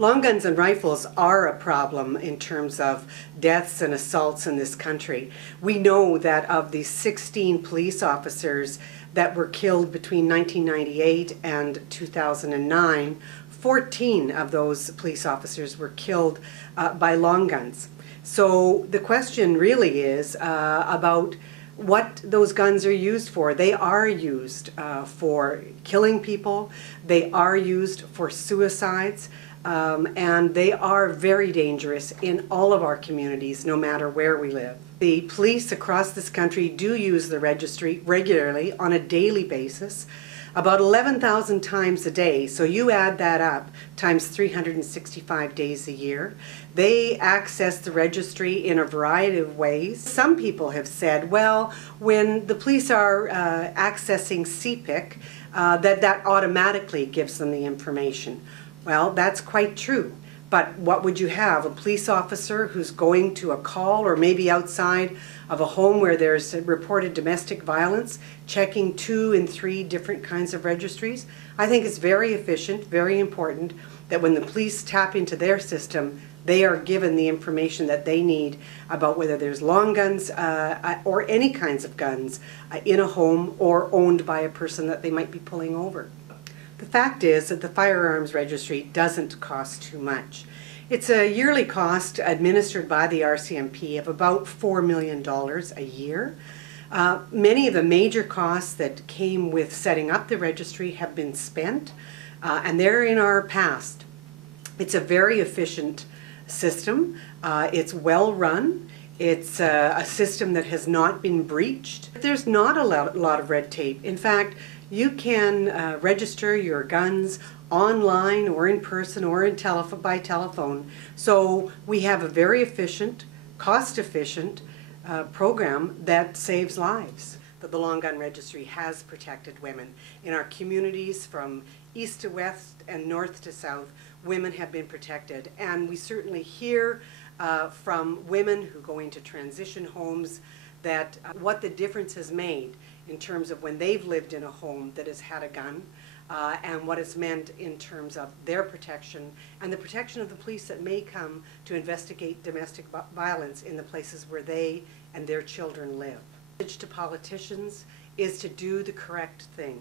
Long guns and rifles are a problem in terms of deaths and assaults in this country. We know that of the 16 police officers that were killed between 1998 and 2009, 14 of those police officers were killed by long guns. So the question really is about what those guns are used for. They are used for killing people, they are used for suicides, and they are very dangerous in all of our communities, no matter where we live. The police across this country do use the registry regularly on a daily basis, about 11,000 times a day. So you add that up times 365 days a year. They access the registry in a variety of ways. Some people have said, well, when the police are accessing CPIC, that automatically gives them the information. Well, that's quite true. But what would you have? A police officer who's going to a call or maybe outside of a home where there's reported domestic violence, checking 2 and 3 different kinds of registries? I think it's very efficient, very important that when the police tap into their system, they are given the information that they need about whether there's long guns or any kinds of guns in a home or owned by a person that they might be pulling over. The fact is that the firearms registry doesn't cost too much. It's a yearly cost administered by the RCMP of about $4 million a year. Many of the major costs that came with setting up the registry have been spent, and they're in our past. It's a very efficient system. It's well run. It's a system that has not been breached. There's not a lot of red tape. In fact, you can register your guns online or in person or by telephone. So we have a very efficient, cost-efficient program that saves lives. The Long Gun Registry has protected women. In our communities from east to west and north to south, women have been protected. And we certainly hear from women who go into transition homes that what the difference has made in terms of when they've lived in a home that has had a gun and what it's meant in terms of their protection and the protection of the police that may come to investigate domestic violence in the places where they and their children live. The message to politicians is to do the correct thing.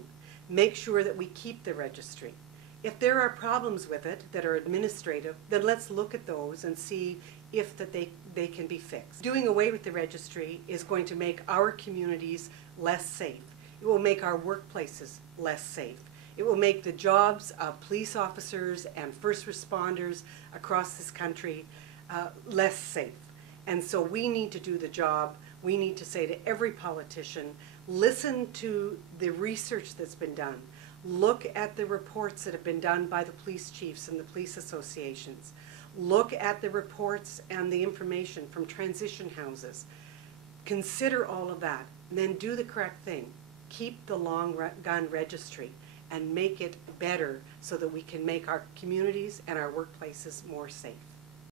Make sure that we keep the registry. If there are problems with it that are administrative, then let's look at those and see if they can be fixed. Doing away with the registry is going to make our communities less safe. It will make our workplaces less safe. It will make the jobs of police officers and first responders across this country less safe. And so we need to do the job. We need to say to every politician, listen to the research that's been done. Look at the reports that have been done by the police chiefs and the police associations. Look at the reports and the information from transition houses. Consider all of that, and then do the correct thing. Keep the long gun registry and make it better so that we can make our communities and our workplaces more safe.